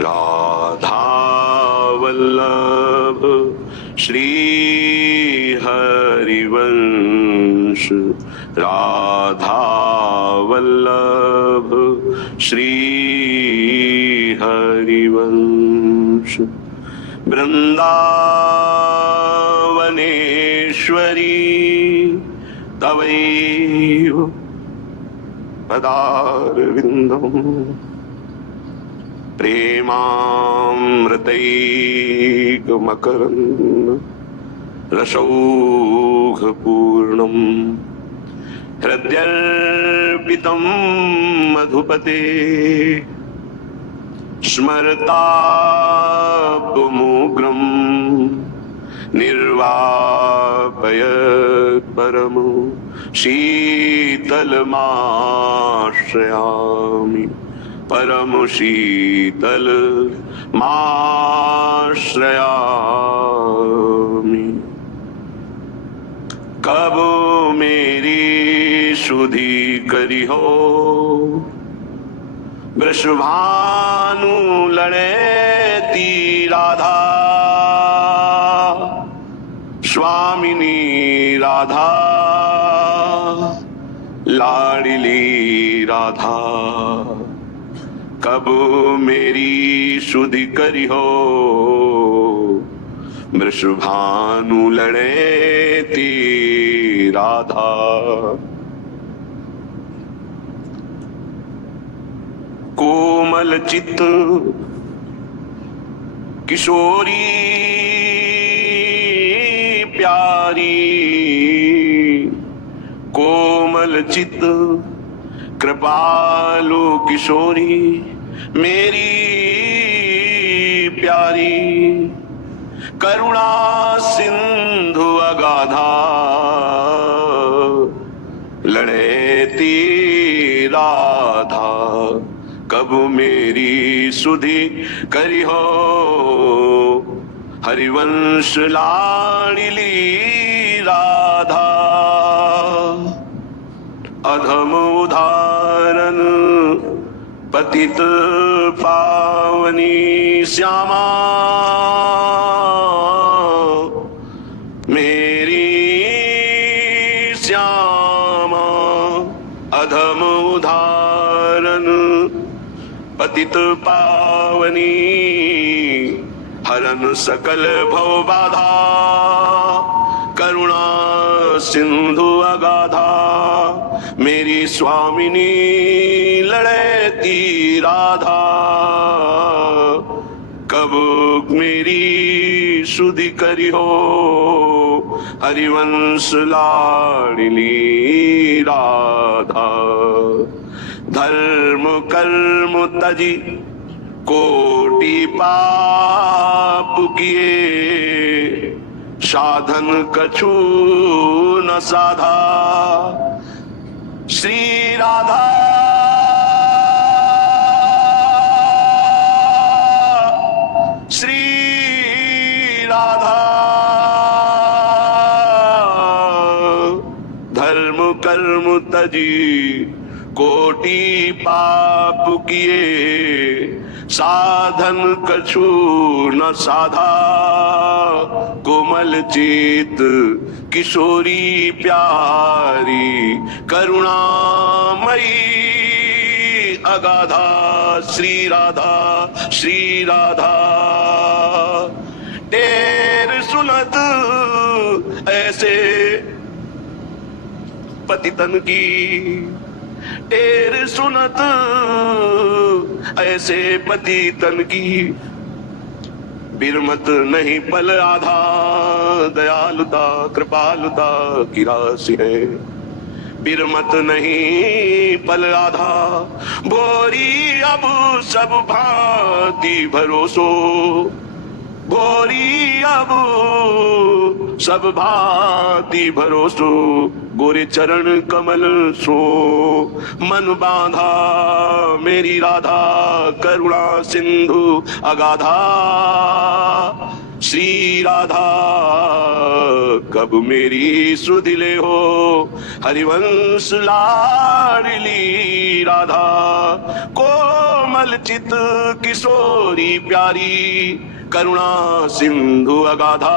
राधा वल्लभ श्री हरिवंश, राधा वल्लभ श्री हरिवंश। वृंदावनेश्वरी तवैव पदारविन्दम् प्रेमामृतैकमकरन् रसौघपूर्णम् हृद्यर्पितं मधुपते स्मरतापमुग्रम् निर्वापयत् परमो शीतलमाश्रयामि, परम शीतल माश्रयामि। कब मेरी सुधि करी हो वृषभानु लड़ेती राधा, स्वामिनी राधा लाडली राधा। कब मेरी सुधि करी हो वृषभानु लड़ेती राधा। कोमल चित्त किशोरी प्यारी, कोमल चित्त कृपालु किशोरी मेरी प्यारी। करुणा सिंधु अगाधा लड़ेती राधा। कब मेरी सुधि करी हो हरिवंश लाडली राधा। अधम उदाहरण पतित पावनी श्यामा, मेरी श्यामा। अधम उदाहरण पतित पावनी, हरन सकल भव बाधा। करुणा सिंधु अगाधा मेरी स्वामिनी लड़ेती राधा। कब मेरी सुधि करी हो हरिवंश लाडली राधा। धर्म कर्म तजी कोटि पाप किए, साधन कछु न साधा। श्री राधा श्री राधा। धर्म कर्म तजी कोटि पाप किए, साधन कछु न साधा। कोमल चित किशोरी प्यारी, करुणामयी अगाधा। श्री राधा श्री राधा। ढेर सुनत ऐसे पतितन की, ढेर सुनत ऐसे पतितन की। बिरमत नहीं पल आधा, दयालुता कृपालुता की राशि है। बिरमत नहीं पल आधा, भोरी अब सब भांति भरोसो। भोरी अब सब भांति भरोसो, गोरे चरण कमल सो। मन बांधा मेरी राधा, करुणा सिंधु अगाधा। श्री राधा कब मेरी सुधिले हो, हरिवंश लाडली राधा, कोमल चित किशोरी प्यारी, करुणा सिंधु अगाधा,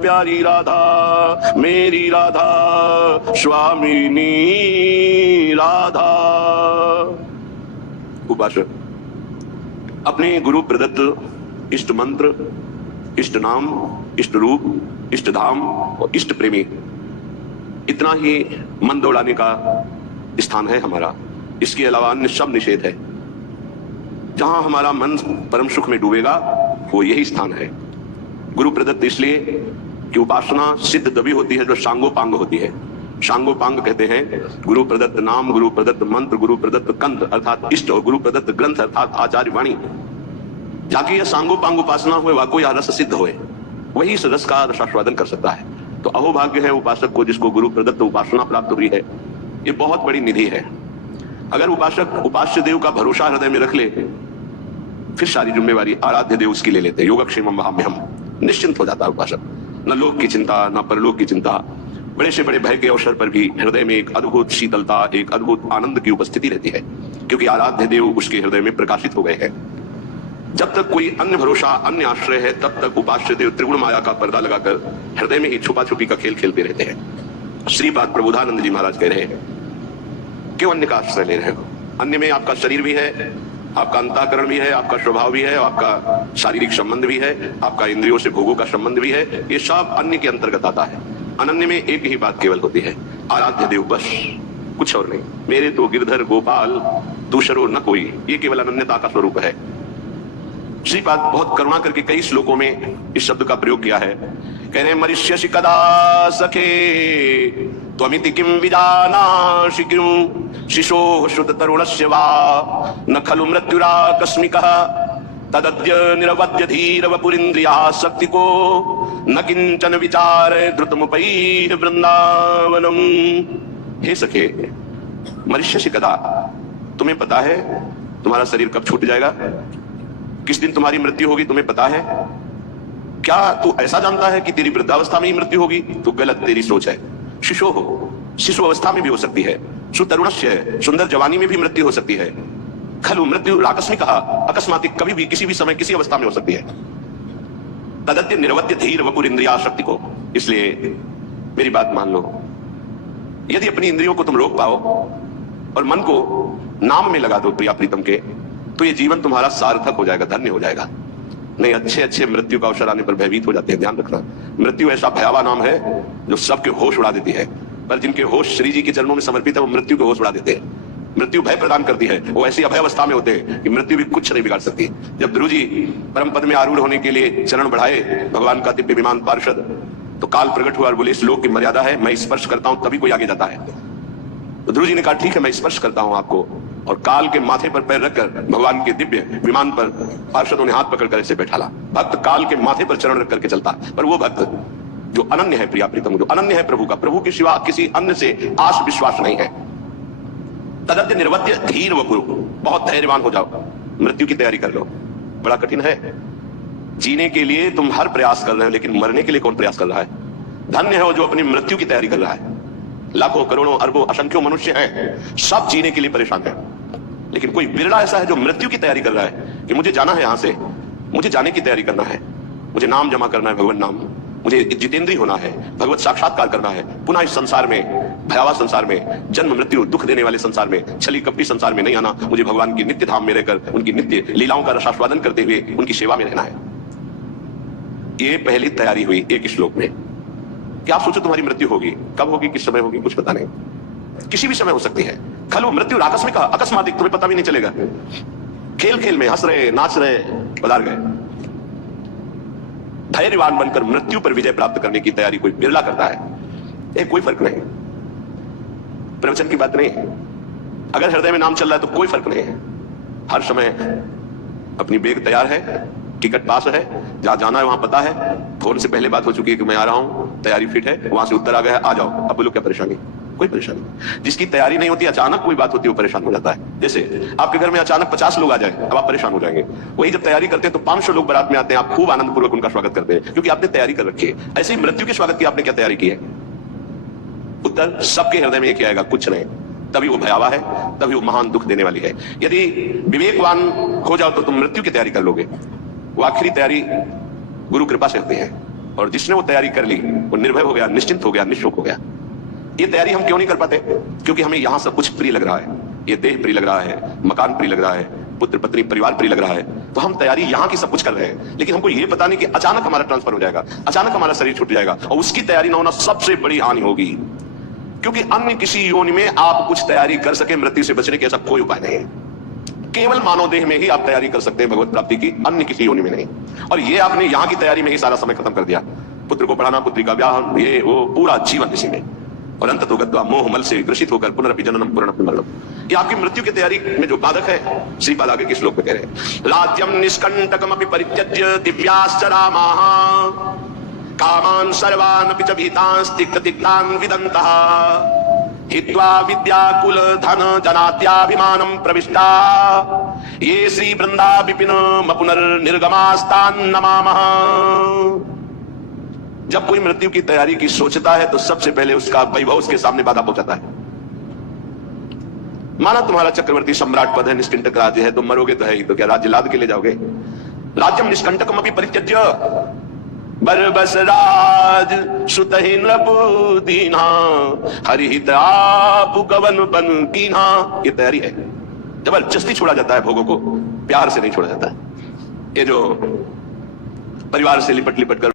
प्यारी राधा मेरी राधा, स्वामिनी राधा। उपासक अपने गुरु प्रदत्त इष्ट मंत्र, इष्ट नाम, इष्ट रूप, इष्ट धाम और इष्ट प्रेमी, इतना ही मन दौड़ाने का स्थान है हमारा। इसके अलावा अन्य सब निषेध है। जहां हमारा मन परम सुख में डूबेगा वो यही स्थान है। गुरु प्रदत्त इसलिए कि उपासना सिद्ध तभी होती है जो सांगोपांग होती है। सांगोपांग कहते हैं गुरु प्रदत्त नाम, गुरु प्रदत्त मंत्र, गुरु प्रदत्त कंठ अर्थात इष्ट और गुरु प्रदत्त ग्रंथ अर्थात आचार्य वाणी। जाके यह सांगोपांग उपासना हुए, वाको या रस सिद्ध होए, वही इस रस का रसास्वादन कर सकता है। तो अहोभाग्य है उपासक को जिसको गुरु प्रदत्त उपासना प्राप्त हुई है। ये बहुत बड़ी निधि है। अगर उपासक उपास्य देव का भरोसा हृदय में रख ले, फिर सारी जिम्मेवारी आराध्य देव उसकी ले लेते हैं। योगक्षेमम वहाम्यहम्, निश्चिंत हो जाता है उपासक। न लोक की चिंता, न परलोक की चिंता। बड़े से बड़े भय के अवसर पर भी हृदय में एक अद्भुत शीतलता, एक अद्भुत आनंद की उपस्थिति रहती है, क्योंकि आराध्य देव उसके हृदय में प्रकाशित हो गए हैं। जब तक कोई अन्य भरोसा, अन्य आश्रय है, तब तक उपास्य देव त्रिगुण माया का पर्दा लगाकर हृदय में ही छुपा छुपी का खेल खेलते रहते हैं। श्रीपाद प्रबोधानंद जी महाराज कह रहे हैं, क्यों अन्य का आश्रय ले रहे हो? अन्य में आपका शरीर भी है, आपका अंतःकरण भी है, आपका स्वभाव भी है, आपका शारीरिक संबंध भी है, आपका इंद्रियों से भोगों का संबंध भी है। ये सब अन्य के अंतर्गत आता है। अनन्य में एक ही बात केवल होती है, आराध्य देव, बस कुछ और नहीं। मेरे तो गिरधर गोपाल दूसरो न कोई, ये केवल अनन्यता का स्वरूप है। श्रीपाद बहुत करुणा करके कई श्लोकों में इस शब्द का प्रयोग किया है। कह रहे मरिष्यसि कदा सखे त्वमिति किम विजानासि किम शिशोः श्रुत तरुणस्य वा न खलु मृत्युराकस्मिकः तदद्य निरवद्य धीर वपुरिन्द्रियासक्तिको न किंचन विचार द्रुतमुपैः वृंदावनम। हे सखे, मरिष्यसि कदा, तुम्हें पता है तुम्हारा शरीर कब छूट जाएगा, किस दिन तुम्हारी मृत्यु होगी, तुम्हें पता है? क्या तू ऐसा जानता है कि तेरी वृद्धावस्था में ही मृत्यु होगी? तो गलत तेरी सोच है। शिशो हो, शिशु अवस्था में भी हो सकती है, सुतरुणस्य, सुंदर जवानी में भी मृत्यु हो सकती है। खलु मृत्यु आकस्मिक, अकस्मातिक, कभी भी किसी भी समय किसी अवस्था में हो सकती है। तदद्य निरवद्य धीर वपुर इंद्रियाशक्ति को, इसलिए मेरी बात मान लो। यदि अपनी इंद्रियों को तुम रोक पाओ और मन को नाम में लगा दो प्रिया प्रीतम के, तो ये जीवन तुम्हारा सार्थक हो जाएगा, धन्य हो जाएगा। नहीं, अच्छे अच्छे मृत्यु का अवसर आने पर भयभीत हो जाते हैं। ध्यान रखना, मृत्यु ऐसा भयावह नाम है जो सबके होश उड़ा देती है, पर जिनके होश श्री जी के चरणों में समर्पित है वो मृत्यु के होश उड़ा देते हैं। मृत्यु भय प्रदान करती है, वो ऐसी अभय अवस्था में होते हैं कि मृत्यु भी कुछ नहीं बिगाड़ सकती। जब ध्रुव जी परम पद में आरूढ़ होने के लिए चरण बढ़ाए भगवान का दिव्य विमान पार्षद, तो काल प्रकट हुआ और बोले इस लोक की मर्यादा है, मैं स्पर्श करता हूं तभी कोई आगे जाता है। तो ध्रुव जी ने कहा ठीक है, मैं स्पर्श करता हूं आपको, और काल के माथे पर पैर रखकर भगवान के दिव्य विमान पर पार्षदों ने हाथ पकड़कर ऐसे बैठाला। भक्त काल के माथे पर चरण रख करके चलता, पर वो भक्त जो अनन्य है प्रिया प्रीतम, जो अनन्य है प्रभु का, प्रभु के सिवा किसी अन्य से आस विश्वास नहीं है। तदद्य निर्वद्य धीर वपुर, बहुत धैर्यवान हो जाओ, मृत्यु की तैयारी कर लो। बड़ा कठिन है, जीने के लिए तुम हर प्रयास कर रहे हो, लेकिन मरने के लिए कौन प्रयास कर रहा है? धन्य है वो जो अपनी मृत्यु की तैयारी कर रहा है। लाखों करोड़ों अरबों असंख्यों मनुष्य हैं, सब जीने के लिए परेशान हैं, लेकिन कोई बिरला ऐसा है जो मृत्यु की तैयारी कर रहा है कि मुझे जाना है यहां से, मुझे जाने की तैयारी करना है, मुझे नाम जमा करना है, भगवान नाम, मुझे जितेंद्रीय होना है, भगवत साक्षात्कार करना है। पुनः इस संसार में, भयावह संसार में, जन्म मृत्यु दुख देने वाले संसार में, छली कपटी संसार में नहीं आना, मुझे भगवान की नित्य धाम में रहकर उनकी नित्य लीलाओं का रसास्वादन करते हुए उनकी सेवा में रहना है। ये पहली तैयारी हुई एक श्लोक में। क्या आप सोचो तुम्हारी मृत्यु होगी, कब होगी, किस समय होगी, कुछ पता नहीं, किसी भी समय हो सकती है। खलु मृत्यु आकस्मिक, अकस्मातिक, तुम्हें पता भी नहीं चलेगा। खेल खेल में हंस रहे, नाच रहे, पधार गए। धैर्यवान बनकर मृत्यु पर विजय प्राप्त करने की तैयारी कोई बिरला करता है, कोई फर्क नहीं, प्रवचन की बात नहीं। अगर हृदय में नाम चल रहा है तो कोई फर्क नहीं है। हर समय अपनी बैग तैयार है, टिकट पास है, जहां जाना है वहां पता है, फोन से पहले बात हो चुकी है कि मैं आ रहा हूं, तैयारी फिट है, वहां से उत्तर आ गया है, आ जाओ, अब बोलो क्या परेशानी। कोई परेशानी नहीं। जिसकी तैयारी नहीं होती, अचानक कोई बात होती है वो परेशान हो जाता है। जैसे आपके घर में अचानक 50 लोग आ जाए, अब आप परेशान हो जाएंगे। वही जब तैयारी करते हैं तो 500 लोग बारात में आते हैं, आप खूब आनंद पूर्वक उनका स्वागत करते हैं, क्योंकि आपने तैयारी कर रखी है। ऐसे ही मृत्यु के स्वागत की आपने क्या तैयारी की है? उत्तर सबके हृदय में एक आएगा, कुछ नहीं। तभी वो भयावह है, तभी वो महान दुख देने वाली है। यदि विवेकवान हो जाओ तो तुम मृत्यु की तैयारी कर लोगे। वो आखिरी तैयारी गुरु कृपा से होती है, और जिसने वो तैयारी कर ली वो निर्भय हो गया, निश्चिंत हो गया, निःशोक हो गया। ये तैयारी हम क्यों नहीं कर पाते? क्योंकि हमें यहां सब कुछ प्रिय लग रहा है। ये देह प्रिय लग रहा है, मकान प्रिय लग रहा है, पुत्र पत्नी परिवार प्रिय लग रहा है, तो हम तैयारी यहां की सब कुछ कर रहे हैं। लेकिन हमको ये पता नहीं कि अचानक हमारा ट्रांसफर हो जाएगा, अचानक हमारा शरीर छूट जाएगा, और उसकी तैयारी ना होना सबसे बड़ी हानि होगी। क्योंकि अन्य किसी योनि में आप कुछ तैयारी कर सके मृत्यु से बचने के, ऐसा कोई उपाय नहीं है। केवल मानव देह में ही आप तैयारी कर सकते हैं भगवत प्राप्ति की, अन्य किसी योनि में नहीं। और ये आपने यहां की तैयारी में ही सारा समय खत्म कर दिया। पुत्र को पढ़ाना, पुत्री का ब्याह, ये वो पूरा जीवन इसी में, और अंत तो गत्वा मोह मल से ग्रसित होकर पुनरपि जननम पुनरपि मरणम। ये आपकी मृत्यु की तैयारी में जो बाधक है, श्रीपाद आगे के श्लोक में कह रहे हैं, राज्यम निष्कंटकमपि परित्यज्य दिव्याश्चरामाः कामान सर्वान् अपि च भीतान् तिक्तान् विदन्तः हित्वा विद्याकुल धन जनाद्याभिमानं प्रविष्टा ये श्री वृंदा विपिन पुनर्निर्गमास्तान् नमामः। जब कोई मृत्यु की तैयारी की सोचता है तो सबसे पहले उसका वैभव उसके सामने बाधा पहुंचाता है। माना तुम्हारा चक्रवर्ती सम्राट पद है, निष्कंटक राज्य है, तुम मरोगे तो है ही, तो क्या राज्य लाद के ले जाओगे? राज्यम निष्कंटकम अपि परित्यज्य बरबस राज सुतहि नृपु दीना हरिहित आप गवन बन कीना। ये तैयारी है। जबरदस्ती छोड़ा जाता है भोगों को, प्यार से नहीं छोड़ा जाता है। ये जो परिवार से लिपट लिपट कर